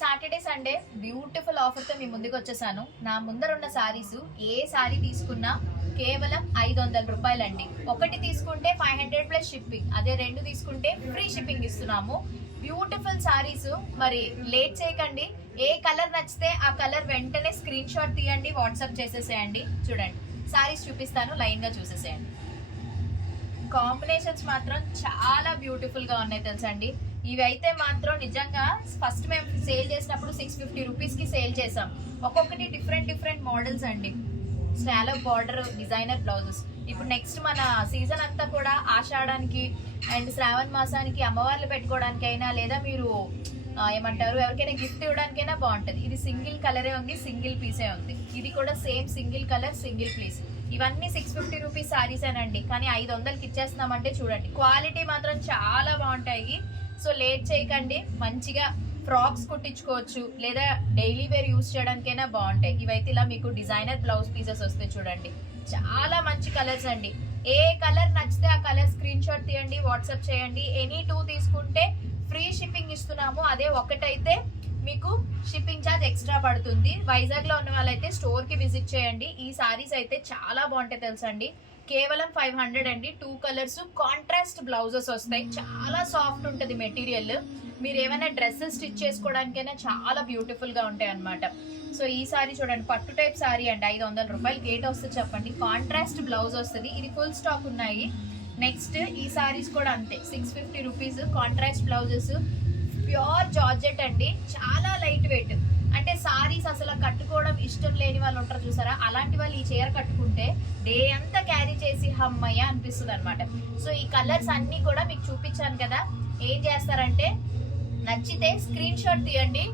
Saturday Sunday beautiful offer తో మీ ముందుకు వచ్చేసాను. నా ముందర ఉన్న సారీస్ ఏ సారీ తీసుకున్నా కేవలం 500 రూపాయలండి. ఒకటి తీసుకుంటే 500 ప్లస్ షిప్పింగ్, అదే రెండు తీసుకుంటే ఫ్రీ షిప్పింగ్ ఇస్తున్నాము. బ్యూటిఫుల్ సారీస్. మరి లేట్ చేయకండి, ఏ కలర్ నచ్చితే ఆ కలర్ వెంటనే స్క్రీన్ షాట్ తీయండి, వాట్సాప్ చేసేసేయండి. చూడండి సారీస్ చూపిస్తాను, లైన్ గా చూసేసేయండి. కాంబినేషన్స్ మాత్రం చాలా బ్యూటిఫుల్ గా ఉన్నాయి తెలుసండి. ఇవి అయితే మాత్రం నిజంగా ఫస్ట్ మేము సేల్ చేసినప్పుడు 650 రూపీస్ కి సేల్ చేసాం. ఒక్కొక్కటి డిఫరెంట్ మోడల్స్ అండి. స్టాలప్ బార్డర్ డిజైనర్ బ్లౌజెస్. ఇప్పుడు నెక్స్ట్ మన సీజన్ అంతా కూడా ఆషాఢానికి అండ్ శ్రావణ మాసానికి అమ్మవార్లు పెట్టుకోవడానికైనా లేదా మీరు ఏమంటారు ఎవరికైనా గిఫ్ట్ ఇవ్వడానికైనా బాగుంటది. ఇది సింగిల్ కలరే ఉంది, సింగిల్ పీసే ఉంది. ఇది కూడా same single colour single piece. ఇవన్నీ 650 రూపీస్ సారీస్ అండి, కానీ 500కి ఇచ్చేస్తున్నామంటే చూడండి క్వాలిటీ మాత్రం చాలా బాగుంటాయి. సో లేట్ చేయకండి, మంచిగా ఫ్రాక్స్ కుట్టించుకోవచ్చు లేదా డైలీ వేర్ యూస్ చేయడానికైనా బాగుంటాయి. ఇవైతే ఇలా మీకు డిజైనర్ బ్లౌజ్ పీసెస్ వస్తాయి. చూడండి చాలా మంచి కలర్స్ అండి. ఏ కలర్ నచ్చితే ఆ కలర్ స్క్రీన్ షాట్ తీయండి, వాట్సాప్ చేయండి. ఎనీ 2 తీసుకుంటే ఫ్రీ షిప్పింగ్ ఇస్తున్నాము. అదే ఒకటైతే మీకు షిప్పింగ్ ఛార్జ్ ఎక్స్ట్రా పడుతుంది. వైజాగ్ లో ఉన్న వాళ్ళైతే స్టోర్ కి విజిట్ చేయండి. ఈ సారీస్ అయితే చాలా బాగుంటాయి తెలుసండి. కేవలం 500 అండి. 2 కలర్స్ కాంట్రాస్ట్ బ్లౌజెస్ వస్తాయి. చాలా సాఫ్ట్ ఉంటుంది మెటీరియల్. మీరు ఏమైనా డ్రెస్సెస్ స్టిచ్ చేసుకోవడానికైనా చాలా బ్యూటిఫుల్ గా ఉంటాయి అన్నమాట. సో ఈ సారీ చూడండి, పట్టు టైప్ సారీ అండి. 500 రూపాయలకి ఏట్ వస్తుంది చెప్పండి. కాంట్రాస్ట్ బ్లౌజ్ వస్తుంది. ఇది ఫుల్ స్టాక్ ఉన్నాయి. నెక్స్ట్ ఈ సారీస్ కూడా అంతే, 650 rupees. Contrast blouses, pure georgette అండి. చాలా లైట్ వెయిట్. అంటే సారీస్ అసలు కట్టుకోవడం ఇష్టం లేని వాళ్ళు ఉంటారు చూసారా, అలాంటి వాళ్ళు ఈ చీర కట్టుకుంటే డే అంతా క్యారీ చేసి హమ్మయ్య అనిపిస్తుంది అనమాట. సో ఈ కలర్స్ అన్ని కూడా మీకు చూపించాను కదా. ఏం చేస్తారంటే నచ్చితే స్క్రీన్ షాట్ తీయండి,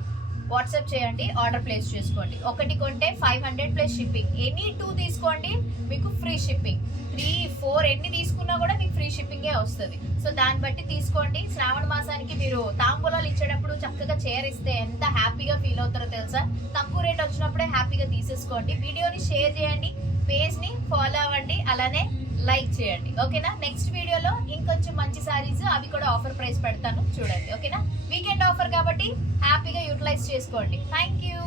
వాట్సాప్ చేయండి, ఆర్డర్ ప్లేస్ చేసుకోండి. ఒకటి కొంటే 500 ప్లస్ షిప్పింగ్. ఎనీ 2 తీసుకోండి, మీకు ఫ్రీ షిప్పింగ్. 3, 4 ఎన్ని తీసుకున్నా కూడా మీకు ఫ్రీ షిప్పింగే వస్తుంది. సో దాన్ని బట్టి తీసుకోండి. శ్రావణ మాసానికి మీరు తాంబూలాలు ఇచ్చేటప్పుడు చక్కగా చీర ఇస్తే ఎంత హ్యాపీగా ఫీల్ అవుతారో తెలుసా. తక్కువ రేట్ వచ్చినప్పుడే హ్యాపీగా తీసేసుకోండి. వీడియోని షేర్ చేయండి, పేజ్ ని ఫాలో అవ్వండి, అలానే లైక్ చేయండి. ఓకేనా? నెక్స్ట్ వీడియోలో ఇంకొంచెం మంచి సారీస్ అవి కూడా ఆఫర్ ప్రైస్ పెడతాను, చూడండి. ఓకేనా? వీకెండ్ ఆఫర్ కాబట్టి హ్యాపీగా యూటిలైజ్ చేసుకోండి. Thank you.